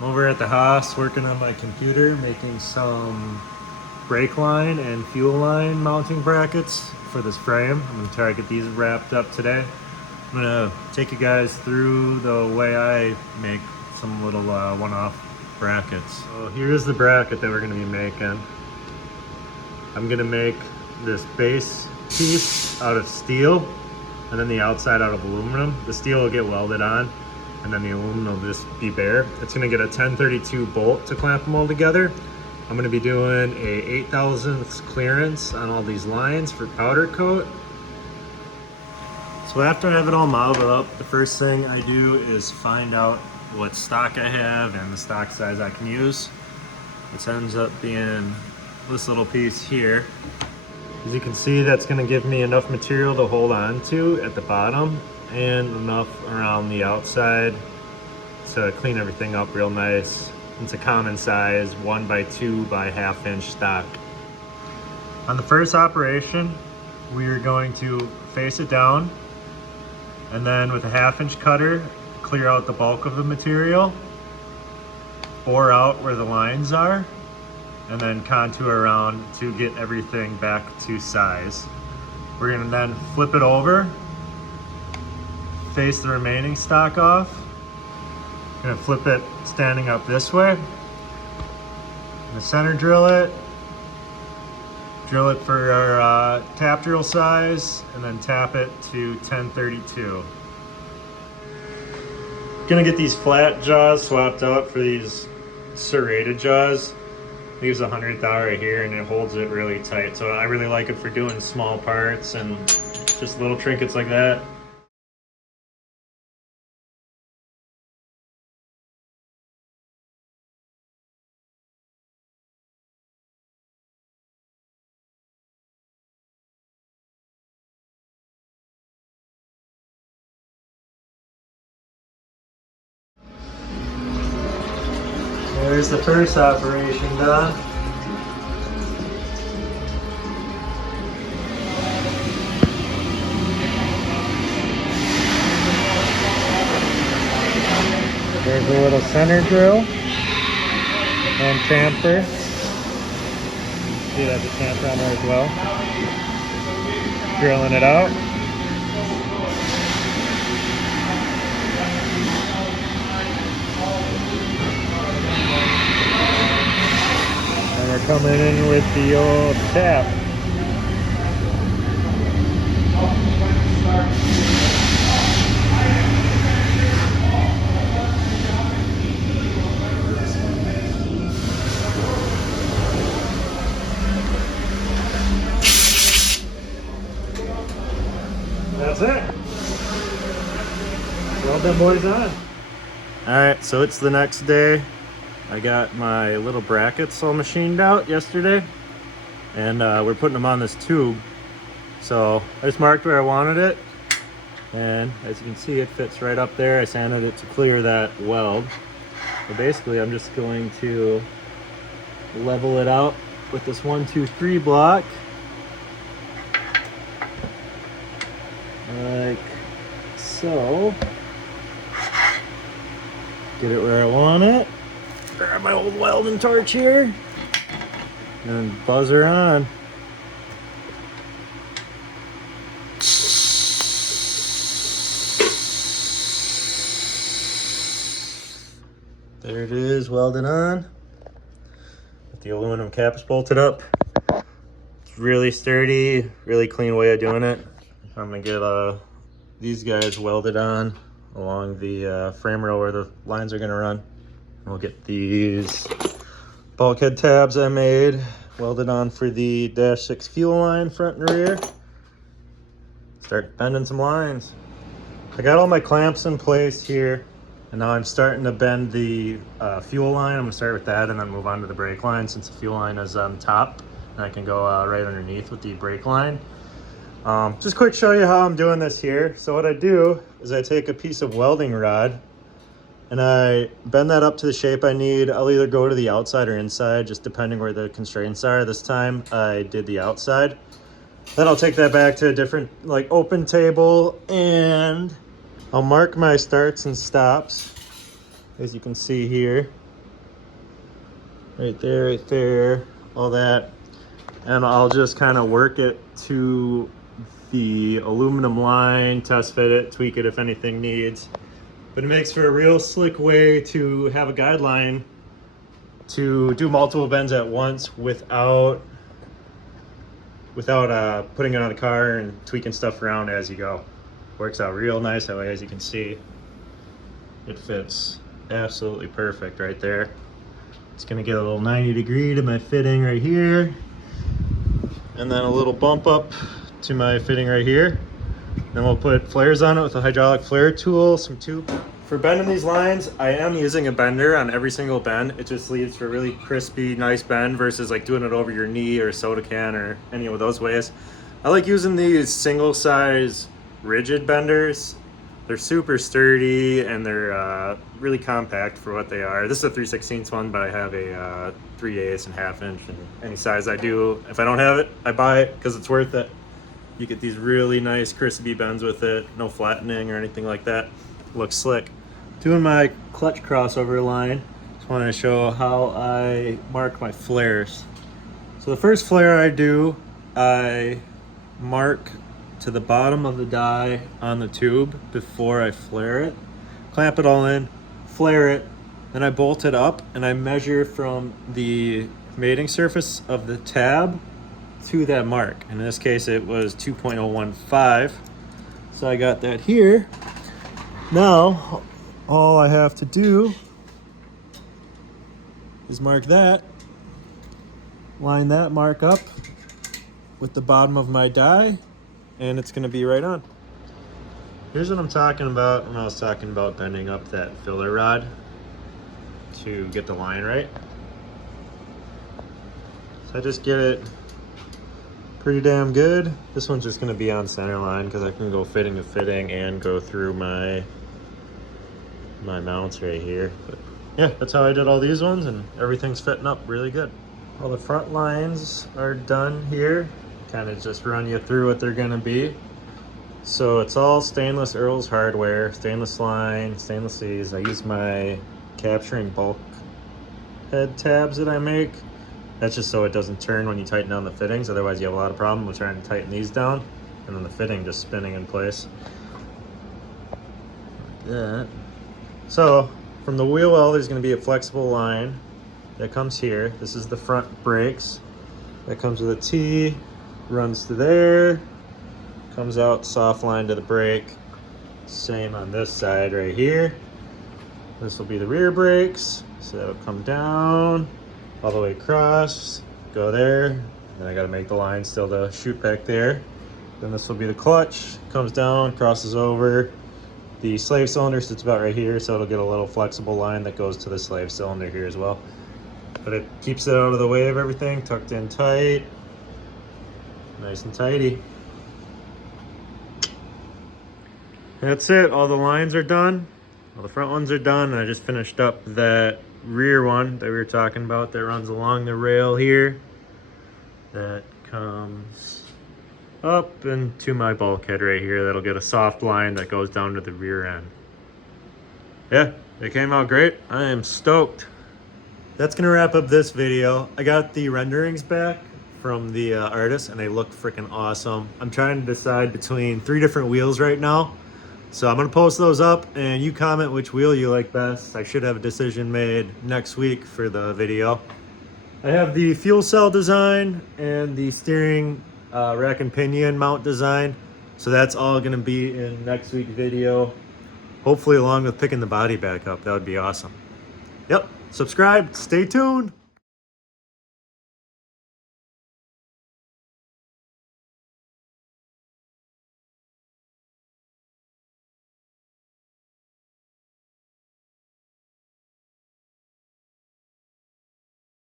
I'm over at the house working on my computer, making some brake line and fuel line mounting brackets for this frame. I'm gonna try to get these wrapped up today. I'm gonna take you guys through the way I make some little one-off brackets. So here's the bracket that we're gonna be making. I'm gonna make this base piece out of steel and then the outside out of aluminum. The steel will get welded on and then the aluminum will just be bare. It's gonna get a 1032 bolt to clamp them all together. I'm gonna be doing a 8,000ths clearance on all these lines for powder coat. So after I have it all modeled up, the first thing I do is find out what stock I have and the stock size I can use. Which ends up being this little piece here. As you can see, that's gonna give me enough material to hold on to at the bottom and enough around the outside to clean everything up real nice. It's a common size 1x2 by 1/2 inch stock. On the first operation, we are going to face it down and then with a 1/2 inch cutter, clear out the bulk of the material, bore out where the lines are, and then contour around to get everything back to size. We're gonna then flip it over, face the remaining stock off. Gonna flip it standing up this way. Gonna center drill it for our tap drill size, and then tap it to 1032. Gonna get these flat jaws swapped out for these serrated jaws. Leaves a 100th right here and it holds it really tight. So I really like it for doing small parts and just little trinkets like that. There's the first operation done. There's a little center drill and chamfer. See, that's a chamfer on there as well. Drilling it out. And we're coming in with the old tap. That's it. Weld them boys on. Alright, so it's the next day. I got my little brackets all machined out yesterday. And we're putting them on this tube. So I just marked where I wanted it. And as you can see, it fits right up there. I sanded it to clear that weld. So basically, I'm just going to level it out with this 1, 2, 3 block. Like so. Get it where I want it. Grab my old welding torch here and buzzer on. There it is, welded on. With the aluminum caps bolted up. It's really sturdy, really clean way of doing it. I'm gonna get these guys welded on along the frame rail where the lines are gonna run. We'll get these bulkhead tabs I made welded on for the -6 fuel line front and rear. Start bending some lines. I got all my clamps in place here, and now I'm starting to bend the fuel line. I'm gonna start with that and then move on to the brake line since the fuel line is on top, and I can go right underneath with the brake line. Just quick show you how I'm doing this here. So what I do is I take a piece of welding rod and I bend that up to the shape I need. I'll either go to the outside or inside, just depending where the constraints are. This time I did the outside. Then I'll take that back to a different open table and I'll mark my starts and stops, as you can see here. right there, all that. And I'll just kind of work it to the aluminum line, test fit it, tweak it if anything needs. But it makes for a real slick way to have a guideline to do multiple bends at once without putting it on the car and tweaking stuff around as you go. Works out real nice that way. As you can see, it fits absolutely perfect right there. It's gonna get a little 90-degree to my fitting right here, and then a little bump up to my fitting right here. Then we'll put flares on it with a hydraulic flare tool, some tube. For bending these lines, I am using a bender on every single bend. It just leads for a really crispy, nice bend versus like doing it over your knee or a soda can or any of those ways. I like using these single size rigid benders. They're super sturdy and they're really compact for what they are. This is a 3/16 one, but I have a 3/8 and 1/2 inch, and any size I do. If I don't have it, I buy it because it's worth it. You get these really nice crispy bends with it, no flattening or anything like that. Looks slick. Doing my clutch crossover line, just wanted to show how I mark my flares. So the first flare I do, I mark to the bottom of the die on the tube before I flare it. Clamp it all in, flare it, then I bolt it up and I measure from the mating surface of the tab to that mark. In this case it was 2.015. So I got that here. Now all I have to do is mark that, line that mark up with the bottom of my die, and it's going to be right on. Here's what I'm talking about when I was talking about bending up that filler rod to get the line right. So I just get it pretty damn good. This one's just going to be on center line because I can go fitting to fitting and go through my mounts right here. But yeah, that's how I did all these ones, and everything's fitting up really good. All the front lines are done here. Kind of just run you through what they're gonna be. So it's all stainless Earl's hardware, stainless line, stainless these. I use my capturing bulk head tabs that I make. That's just so it doesn't turn when you tighten down the fittings. Otherwise you have a lot of problem with trying to tighten these down and then the fitting just spinning in place. Like that. So from the wheel well, there's gonna be a flexible line that comes here. This is the front brakes. That comes with a T, runs to there, comes out soft line to the brake. Same on this side right here. This will be the rear brakes. So that'll come down all the way across, go there. Then I gotta make the line still to shoot back there. Then this will be the clutch, comes down, crosses over. The slave cylinder sits about right here, so it'll get a little flexible line that goes to the slave cylinder here as well. But it keeps it out of the way of everything, tucked in tight, nice and tidy. That's it, all the lines are done. All the front ones are done, and I just finished up that rear one that we were talking about that runs along the rail here. That comes up into my bulkhead right here. That'll get a soft line that goes down to the rear end. Yeah, it came out great. I am stoked. That's gonna wrap up this video. I got the renderings back from the artist and they look freaking awesome. I'm trying to decide between 3 different wheels right now. So I'm gonna post those up and you comment which wheel you like best. I should have a decision made next week for the video. I have the fuel cell design and the steering rack and pinion mount design. So that's all gonna be in next week's video. Hopefully along with picking the body back up. That would be awesome. Yep, subscribe, stay tuned.